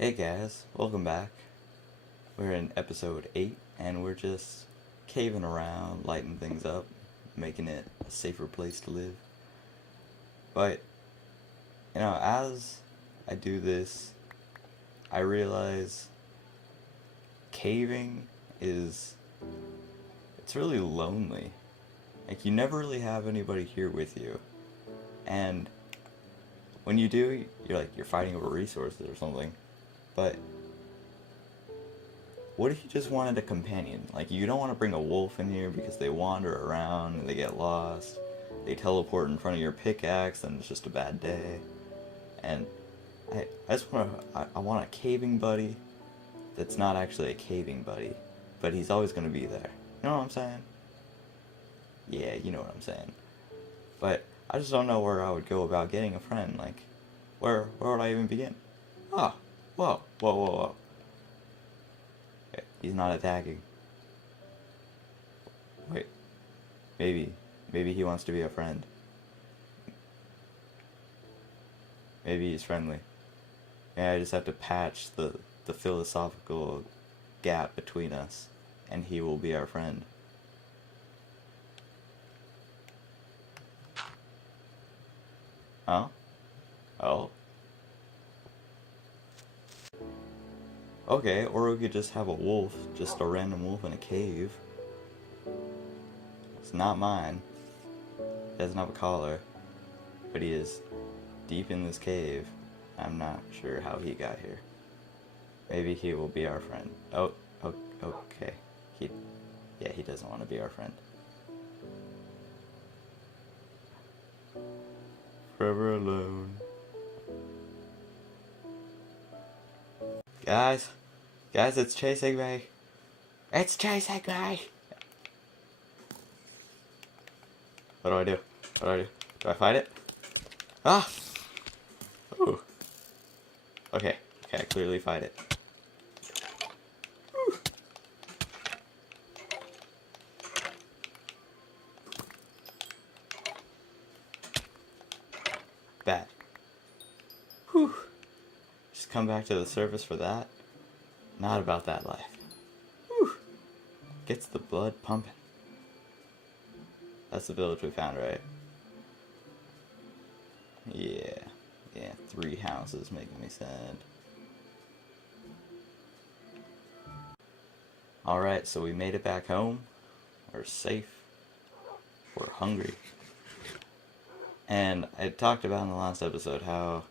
Hey guys, welcome back. We're in episode 8 and we're just caving around, lighting things up, making it a safer place to live. But, as I do this, I realize caving it's really lonely. Like, you never really have anybody here with you. And when you do, you're fighting over resources or something. But what if you just wanted a companion? Like, you don't want to bring a wolf in here because they wander around and they get lost. They teleport in front of your pickaxe and it's just a bad day. And I just want a caving buddy that's not actually a caving buddy, but he's always going to be there. You know what I'm saying? Yeah, you know what I'm saying. But I just don't know where I would go about getting a friend. Like, where would I even begin? Ah, whoa. Okay, he's not attacking. Wait, maybe he wants to be a friend. Maybe he's friendly. Maybe I just have to patch the philosophical gap between us, and he will be our friend. Huh? Oh. Okay, or we could just have a wolf, just a random wolf in a cave. It's not mine. He doesn't have a collar, but he is deep in this cave. I'm not sure how he got here. Maybe he will be our friend. Oh, okay. He doesn't want to be our friend. Forever alone. Guys, it's chasing me. It's chasing me. What do I do? Do I fight it? Ah! Ooh. Okay, I clearly fight it. Woo. Bad. Whew. Just come back to the surface for that. Not about that life. Whew. Gets the blood pumping. That's the village we found, right? Yeah, 3 houses making me sad. Alright, so we made it back home. We're safe. We're hungry. And I talked about in the last episode how,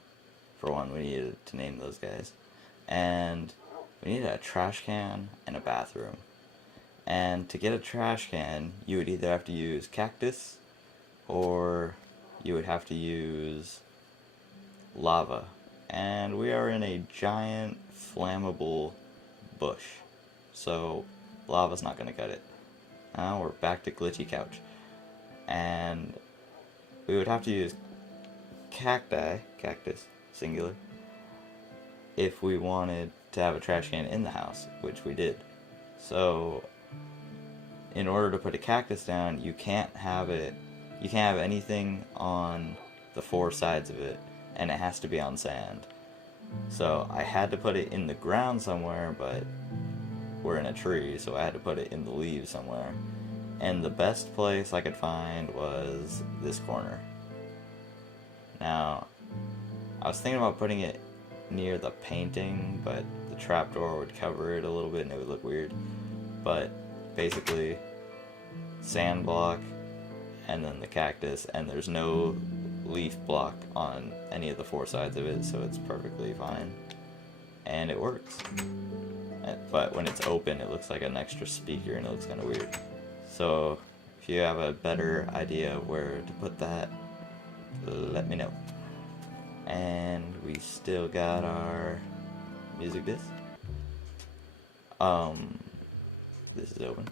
for one, we needed to name those guys. And we needed a trash can and a bathroom. And to get a trash can, you would either have to use cactus or you would have to use lava. And we are in a giant flammable bush, so lava's not gonna cut it. Now we're back to glitchy couch. And we would have to use cactus, singular, if we wanted to have a trash can in the house, which we did. So in order to put a cactus down, you can't have anything on the 4 sides of it, and it has to be on sand. So I had to put it in the ground somewhere, but we're in a tree, so I had to put it in the leaves somewhere. And the best place I could find was this corner. Now, I was thinking about putting it near the painting, but the trapdoor would cover it a little bit and it would look weird. But basically, sand block, and then the cactus, and there's no leaf block on any of the 4 sides of it, so it's perfectly fine. And it works. But when it's open, it looks like an extra speaker and it looks kind of weird. So if you have a better idea of where to put that, let me know. And we still got our music disc. This is open.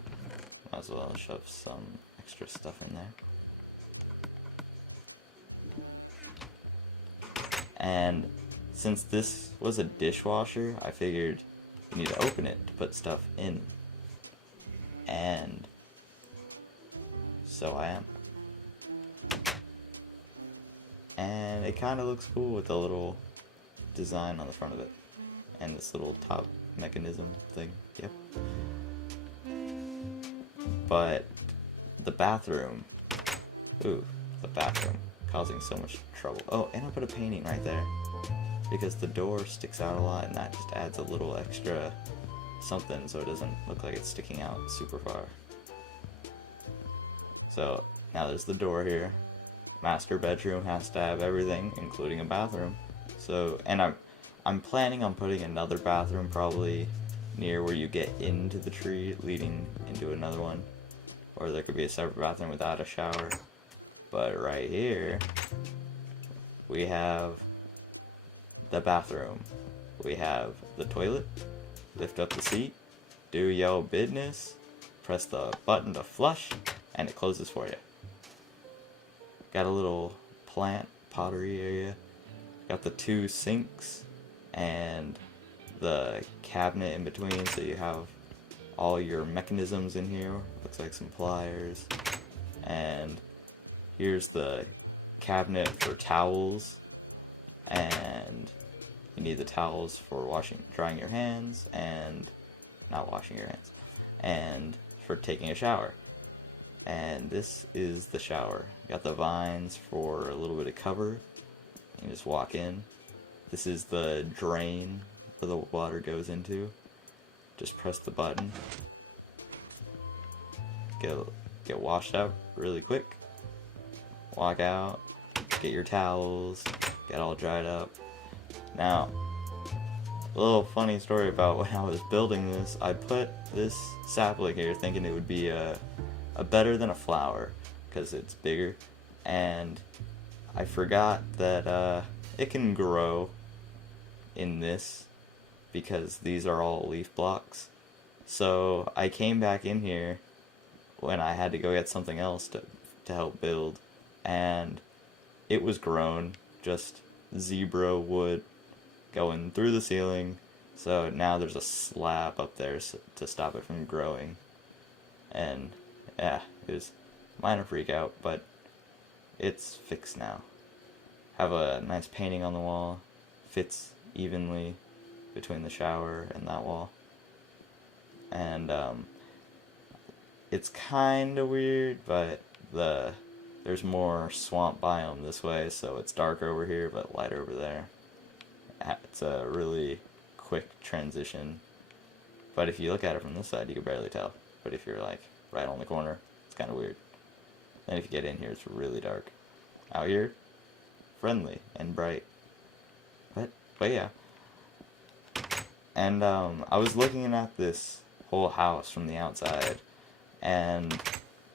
Might as well shove some extra stuff in there. And since this was a dishwasher, I figured you need to open it to put stuff in. And so I am. And it kind of looks cool with the little design on the front of it. and this little top mechanism thing. Yep. But the bathroom, ooh, the bathroom, causing so much trouble. Oh, and I put a painting right there, because the door sticks out a lot, and that just adds a little extra something so it doesn't look like it's sticking out super far. So now there's the door here. Master bedroom has to have everything, including a bathroom. So, and I'm planning on putting another bathroom probably near where you get into the tree, leading into another one. Or there could be a separate bathroom without a shower. But right here, we have the bathroom. We have the toilet. Lift up the seat. Do yo business. Press the button to flush, and it closes for you. Got a little plant pottery area. Got the 2 sinks and the cabinet in between, so you have all your mechanisms in here. Looks like some pliers. And here's the cabinet for towels, and you need the towels for drying your hands, and not washing your hands, and for taking a shower. And this is the shower. Got the vines for a little bit of cover. You just walk in. This is the drain where the water goes into. Just press the button. Get washed out really quick. Walk out. Get your towels. Get all dried up. Now, a little funny story about when I was building this. I put this sapling here thinking it would be a better than a flower because it's bigger, and I forgot that it can grow in this because these are all leaf blocks. So I came back in here when I had to go get something else to help build, and it was grown, just zebra wood going through the ceiling. So now there's a slab up there to stop it from growing. And yeah, it was a minor freak out, but it's fixed now. Have a nice painting on the wall. Fits evenly between the shower and that wall. And it's kind of weird, but there's more swamp biome this way, so it's darker over here but lighter over there. It's a really quick transition. But if you look at it from this side, you can barely tell. But if you're like right on the corner, it's kind of weird. Then if you get in here, it's really dark. Out here, friendly and bright. But yeah. And I was looking at this whole house from the outside, and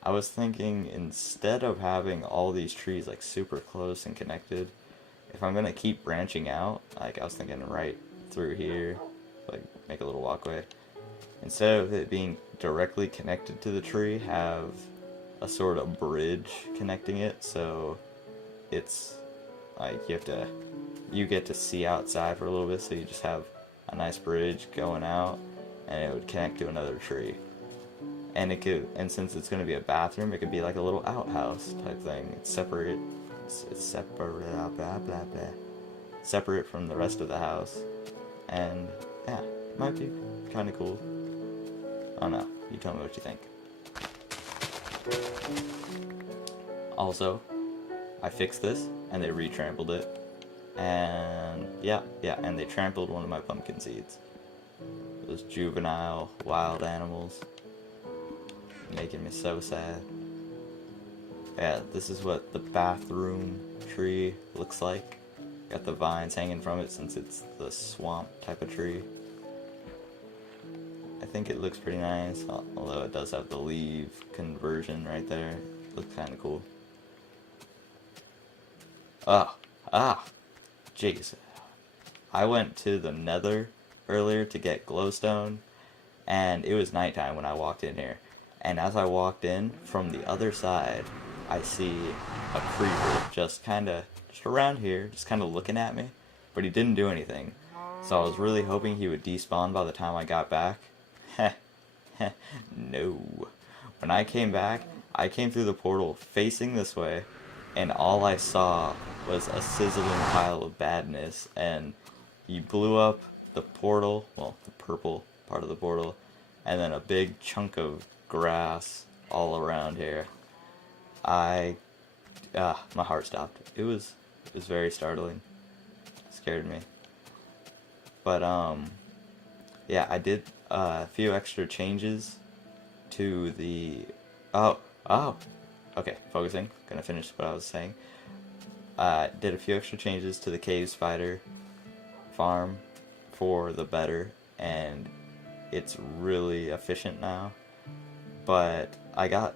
I was thinking, instead of having all these trees like super close and connected, if I'm gonna keep branching out, like I was thinking right through here, like make a little walkway, instead of it being directly connected to the tree, have a sort of bridge connecting it, so it's like you get to see outside for a little bit, so you just have a nice bridge going out, and it would connect to another tree. And since it's gonna be a bathroom, it could be like a little outhouse type thing. It's separate. It's separate, blah, blah, blah, blah. Separate from the rest of the house, and yeah, it might be kind of cool. Oh no, you tell me what you think. Also, I fixed this, and they re-trampled it, and yeah, and they trampled one of my pumpkin seeds. Those juvenile wild animals, making me so sad. Yeah, this is what the bathroom tree looks like. Got the vines hanging from it since it's the swamp type of tree. I think it looks pretty nice, although it does have the leaf conversion right there. Looks kind of cool. Jeez. I went to the Nether earlier to get glowstone, and it was nighttime when I walked in here. And as I walked in, from the other side, I see a creeper just around here, just kind of looking at me, but he didn't do anything. So I was really hoping he would despawn by the time I got back. No. When I came back, I came through the portal facing this way, and all I saw was a sizzling pile of badness, and he blew up the portal, well, the purple part of the portal, and then a big chunk of grass all around here. My heart stopped. It was very startling. It scared me. But yeah, I did a few extra changes to the okay, focusing. Gonna finish what I was saying. Did a few extra changes to the cave spider farm for the better, and it's really efficient now. But I got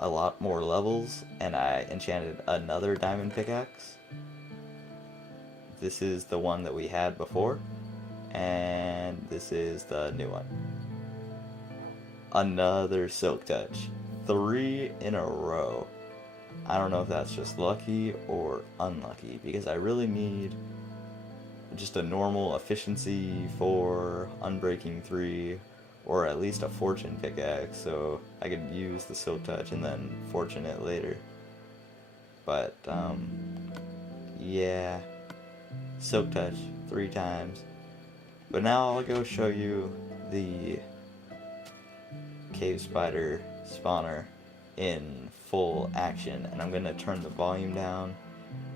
a lot more levels, and I enchanted another diamond pickaxe. This is the one that we had before, and this is the new one. Another silk touch. 3 in a row. I don't know if that's just lucky or unlucky, because I really need just a normal efficiency 4, unbreaking 3, or at least a fortune pickaxe, so I could use the silk touch and then fortune it later. But, yeah, silk touch 3 times. But now I'll go show you the cave spider spawner in full action, and I'm gonna turn the volume down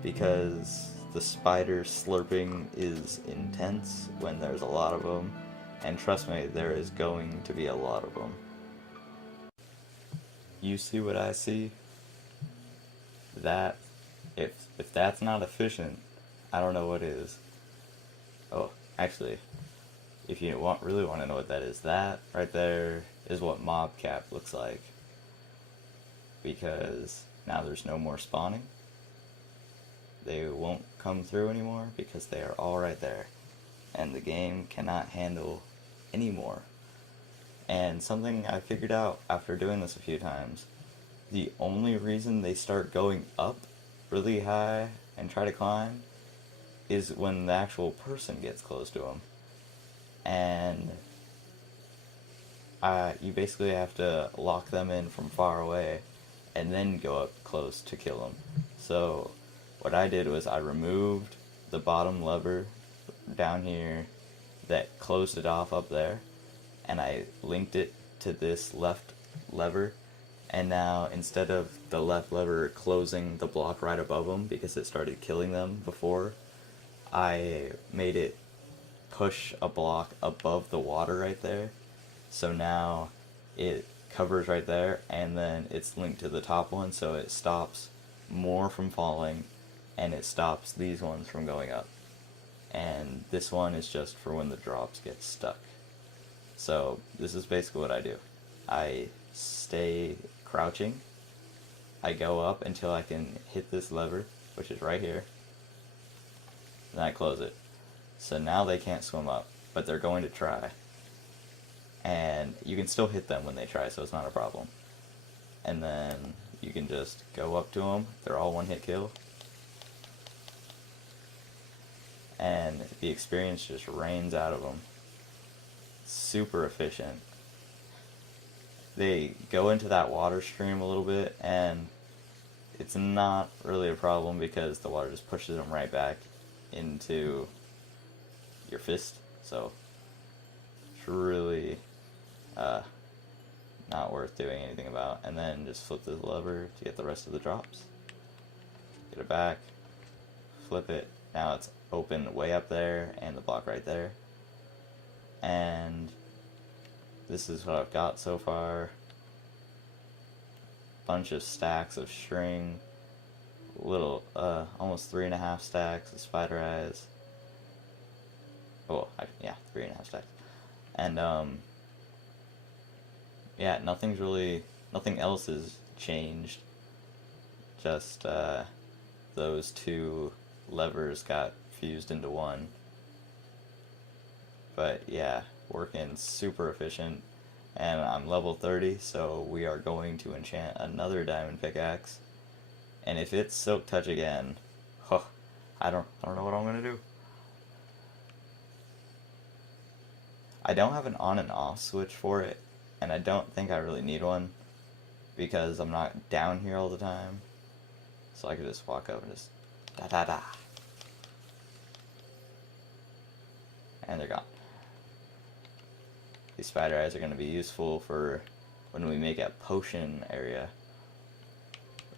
because the spider slurping is intense when there's a lot of them, and trust me, there is going to be a lot of them. You see what I see? That, if that's not efficient, I don't know what is. Oh, actually, if you really want to know what that is, that right there is what mob cap looks like. Because now there's no more spawning. They won't come through anymore because they are all right there. And the game cannot handle any more. And something I figured out after doing this a few times, the only reason they start going up really high and try to climb is when the actual person gets close to them. And you basically have to lock them in from far away and then go up close to kill them. So what I did was I removed the bottom lever down here that closed it off up there, and I linked it to this left lever, and now instead of the left lever closing the block right above them because it started killing them before, I made it push a block above the water right there. So now it covers right there, and then it's linked to the top one, so it stops more from falling, and it stops these ones from going up. And this one is just for when the drops get stuck. So this is basically what I do. I stay crouching. I go up until I can hit this lever, which is right here. Then I close it. So now they can't swim up, but they're going to try. And you can still hit them when they try, so it's not a problem. And then you can just go up to them. They're all one hit kill. And the experience just rains out of them. Super efficient. They go into that water stream a little bit, and it's not really a problem because the water just pushes them right back into your fist. So it's really not worth doing anything about. And then just flip the lever to get the rest of the drops. Get it back, flip it. Now it's open way up there and the block right there. And this is what I've got so far. Bunch of stacks of string, little almost 3.5 stacks of spider eyes. Oh, yeah, 3.5 stacks. And yeah, nothing else has changed. Just those 2 levers got fused into one. But yeah, working super efficient. And I'm level 30, so we are going to enchant another diamond pickaxe. And if it's silk touch again, I don't know what I'm gonna do. I don't have an on and off switch for it, and I don't think I really need one because I'm not down here all the time. So I could just walk up and just da da da. and they're gone. These spider eyes are going to be useful for when we make a potion area.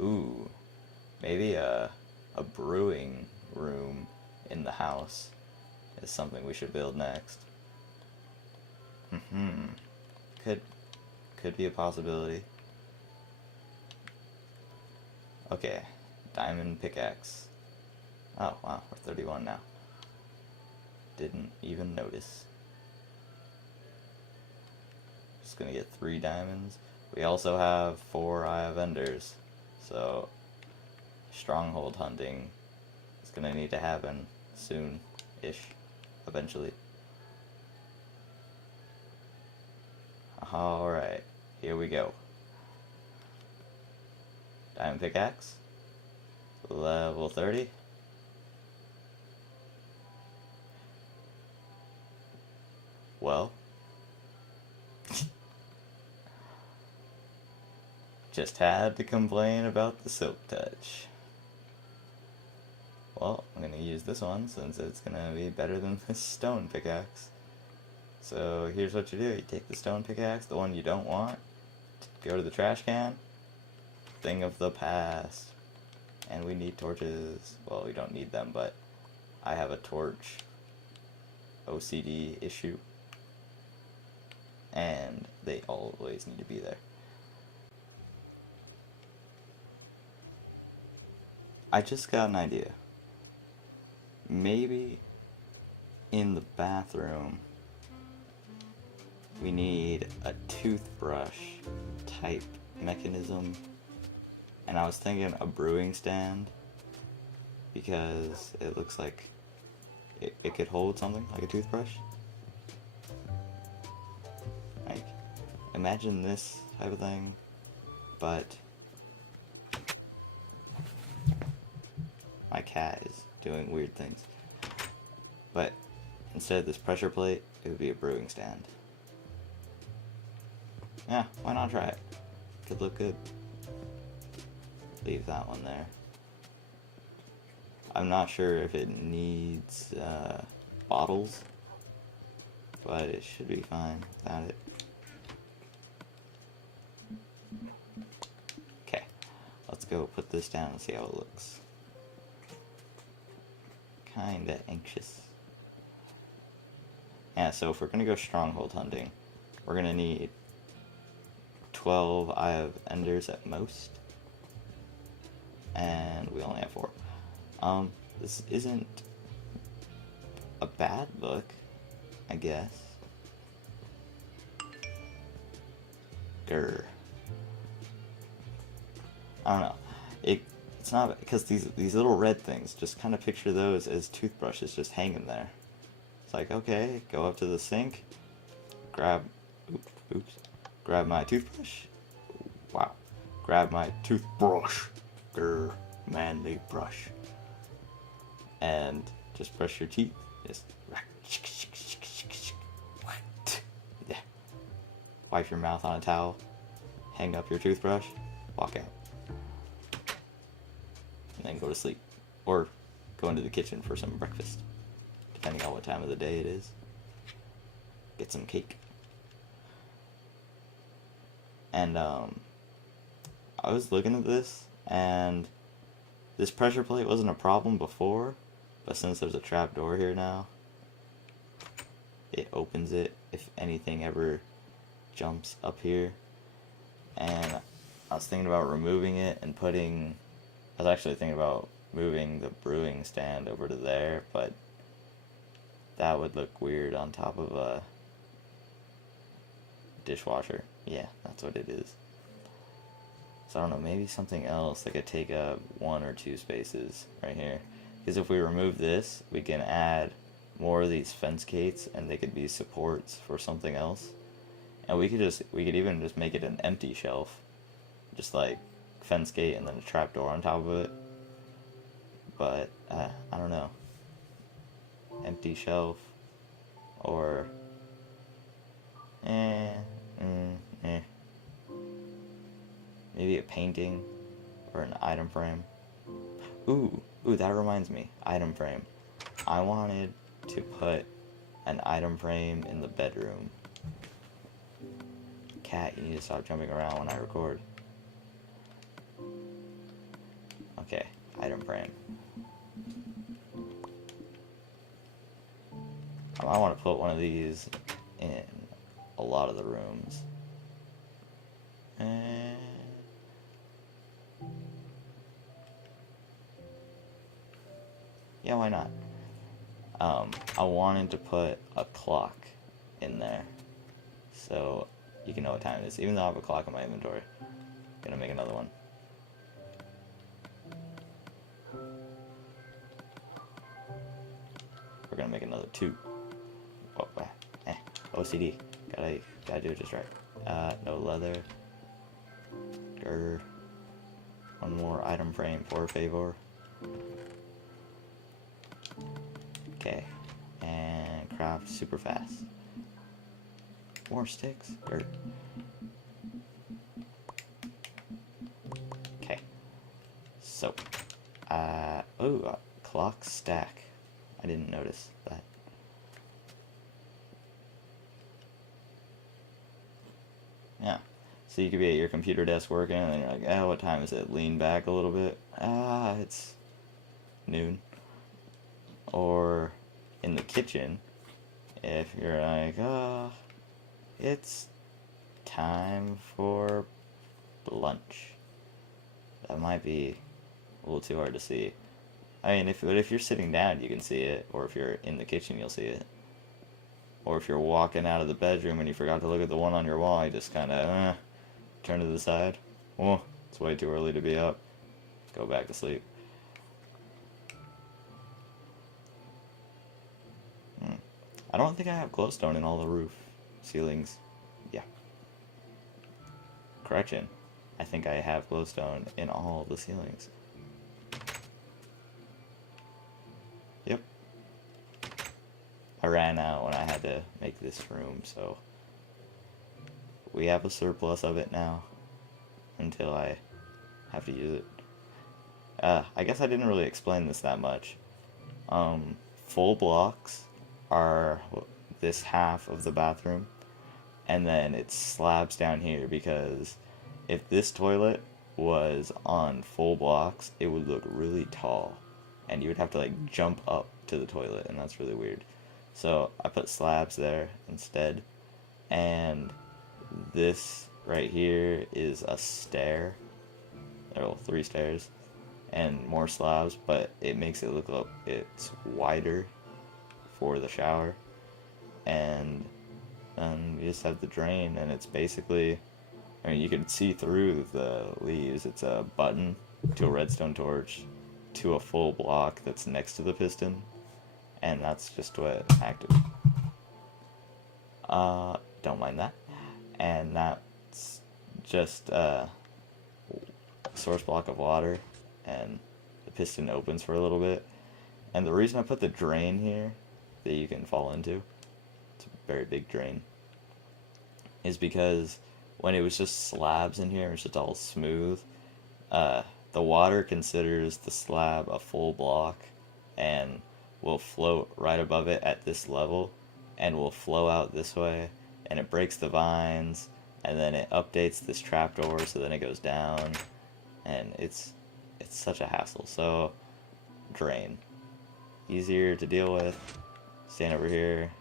Ooh, maybe a brewing room in the house is something we should build next. Could be a possibility. Okay, diamond pickaxe. Oh wow, we're 31 now. Didn't even notice. Just gonna get 3 diamonds. We also have 4 Eye of Enders, so stronghold hunting is gonna need to happen soon-ish, eventually. Alright, here we go. Diamond pickaxe, level 30. Well, just had to complain about the silk touch. Well, I'm gonna use this one since it's gonna be better than this stone pickaxe. So here's what you do. You take the stone pickaxe, the one you don't want, go to the trash can, thing of the past. And we need torches. Well, we don't need them, but I have a torch OCD issue. And they always need to be there. I just got an idea. Maybe in the bathroom we need a toothbrush type mechanism. And I was thinking a brewing stand, because it looks like it could hold something like a toothbrush. Like, imagine this type of thing, but my cat is doing weird things. But instead of this pressure plate, it would be a brewing stand. Yeah, why not try it? Could look good. Leave that one there. I'm not sure if it needs bottles, but it should be fine without it. Okay, let's go put this down and see how it looks. Kinda anxious. Yeah, so if we're gonna go stronghold hunting, we're gonna need 12 Eye of Enders at most. And we only have 4. This isn't a bad look, I guess. Grr. I don't know. It's not, because these little red things, just kind of picture those as toothbrushes just hanging there. It's like, okay, go up to the sink, grab my toothbrush. Wow. Grab my toothbrush. Grr, manly brush. And just brush your teeth. Just yeah. Wipe your mouth on a towel. Hang up your toothbrush. Walk out. And then go to sleep. Or go into the kitchen for some breakfast. Depending on what time of the day it is. Get some cake. And I was looking at this, and this pressure plate wasn't a problem before, but since there's a trap door here now, it opens it if anything ever jumps up here. And I was thinking about removing it and I was actually thinking about moving the brewing stand over to there, but that would look weird on top of a dishwasher. Yeah, that's what it is. So I don't know, maybe something else that could take up 1 or 2 spaces right here. Because if we remove this, we can add more of these fence gates, and they could be supports for something else. And we could even just make it an empty shelf, just like fence gate and then a trapdoor on top of it. But I don't know, empty shelf or maybe a painting or an item frame. Ooh, that reminds me, item frame. I wanted to put an item frame in the bedroom. Cat, you need to stop jumping around when I record. Okay, item frame. I want to put one of these in a lot of the rooms. And yeah, why not? I wanted to put a clock in there, so you can know what time it is. Even though I have a clock in my inventory, I'm gonna make another one. We're gonna make another 2. Oh, OCD. Gotta do it just right. No leather. Grr. One more item frame, por favor. Okay. And craft super fast. More sticks. Grr. Okay. So. Oh, clock stack. I didn't notice that. Yeah. So you could be at your computer desk working, and then you're like, oh, what time is it? Lean back a little bit. It's noon. Or in the kitchen, if you're like, it's time for lunch. That might be a little too hard to see. I mean, if you're sitting down, you can see it. Or if you're in the kitchen, you'll see it. Or if you're walking out of the bedroom and you forgot to look at the one on your wall, you just kind of, turn to the side. Oh, it's way too early to be up. Go back to sleep. I don't think I have glowstone in all the roof ceilings. Yeah. Correction. I think I have glowstone in all the ceilings. Yep. I ran out when I had to make this room, so we have a surplus of it now until I have to use it. I guess I didn't really explain this that much. Full blocks are this half of the bathroom, and then it slabs down here, because if this toilet was on full blocks, it would look really tall, and you would have to like jump up to the toilet, and that's really weird. So I put slabs there instead, and this right here is a stair. There are 3 stairs and more slabs, but it makes it look like it's wider for the shower. And you just have the drain, and it's basically, I mean, you can see through the leaves. It's a button to a redstone torch to a full block that's next to the piston, and that's just what active. Don't mind that. And that's just a source block of water, and the piston opens for a little bit. And the reason I put the drain here that you can fall into, it's a very big drain, is because when it was just slabs in here, it was just all smooth, the water considers the slab a full block and will float right above it at this level and will flow out this way, and it breaks the vines, and then it updates this trapdoor, so then it goes down, and it's such a hassle. So drain, easier to deal with. Stand over here,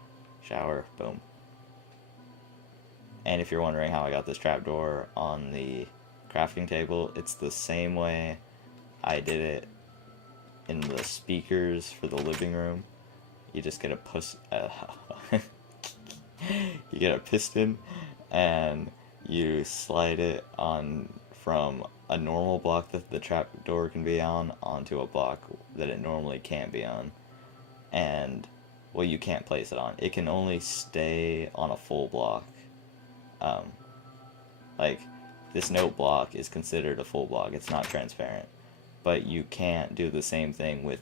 shower, boom. And if you're wondering how I got this trapdoor on the crafting table, it's the same way I did it in the speakers for the living room. You just get you get a piston, and you slide it on from a normal block that the trapdoor can be on onto a block that it normally can't be on. And, well, you can't place it on. It can only stay on a full block. Like, this note block is considered a full block. It's not transparent. But you can't do the same thing with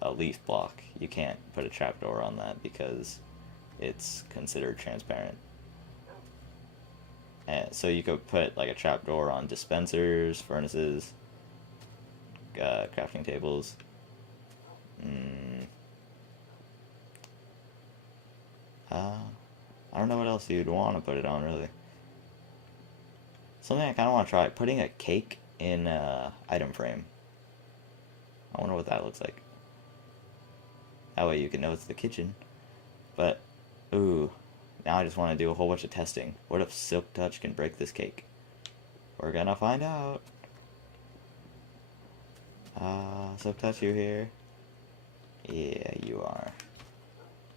a leaf block. You can't put a trapdoor on that because it's considered transparent. And so you could put like a trapdoor on dispensers, furnaces, crafting tables. I don't know what else you'd want to put it on, really. Something I kind of want to try, putting a cake in a item frame. I wonder what that looks like. That way you can know it's the kitchen. But, ooh, now I just want to do a whole bunch of testing. What if Silk Touch can break this cake? We're gonna find out. Silk Touch, you here? Yeah, you are.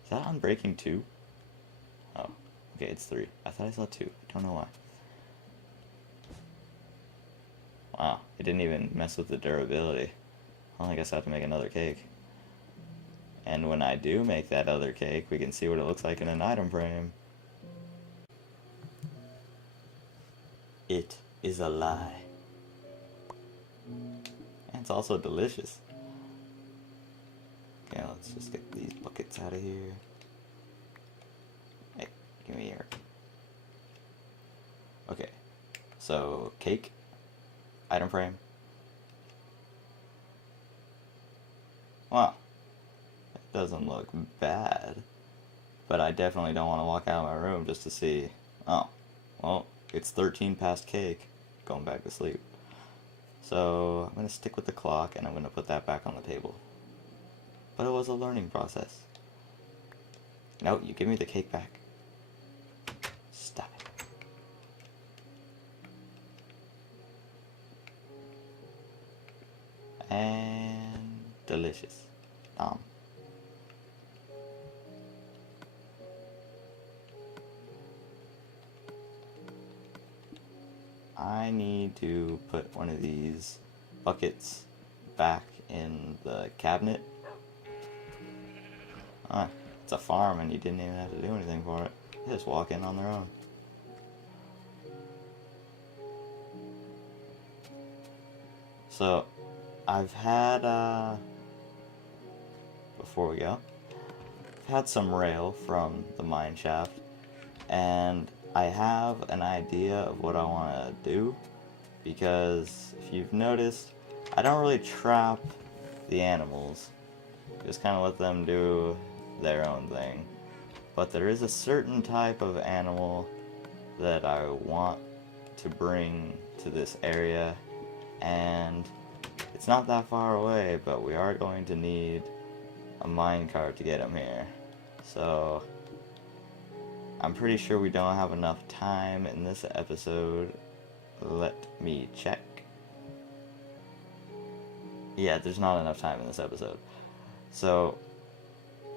Is that unbreaking 2? Oh, okay, it's 3. I thought I saw 2. Don't know why. Wow, it didn't even mess with the durability. Well, I guess I have to make another cake. And when I do make that other cake, we can see what it looks like in an item frame. It is a lie. And it's also delicious. Okay, let's just get these buckets out of here. Hey, give me here. Okay, so cake, item frame. Wow, it doesn't look bad, but I definitely don't want to walk out of my room just to see, oh, well, it's 13 past cake, going back to sleep. So I'm going to stick with the clock and I'm going to put that back on the table. But it was a learning process. No, you give me the cake back. Stop it. And delicious. I need to put one of these buckets back in the cabinet. It's a farm and you didn't even have to do anything for it. They just walk in on their own. So, I've had, before we go, I've had some rail from the mine shaft, and I have an idea of what I want to do, because if you've noticed, I don't really trap the animals, just kind of let them do their own thing. But there is a certain type of animal that I want to bring to this area, and it's not that far away, but we are going to need a minecart to get him here. So I'm pretty sure we don't have enough time in this episode. Let me check. Yeah, there's not enough time in this episode. So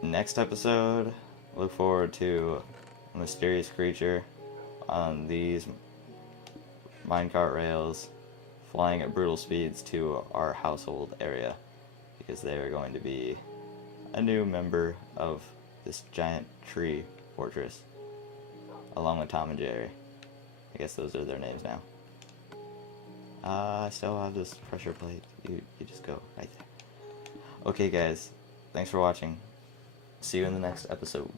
next episode, look forward to a mysterious creature on these minecart rails flying at brutal speeds to our household area, because they are going to be a new member of this giant tree fortress, along with Tom and Jerry. I guess those are their names now. I still have this pressure plate. You just go right there. Okay guys, thanks for watching. See you in the next episode.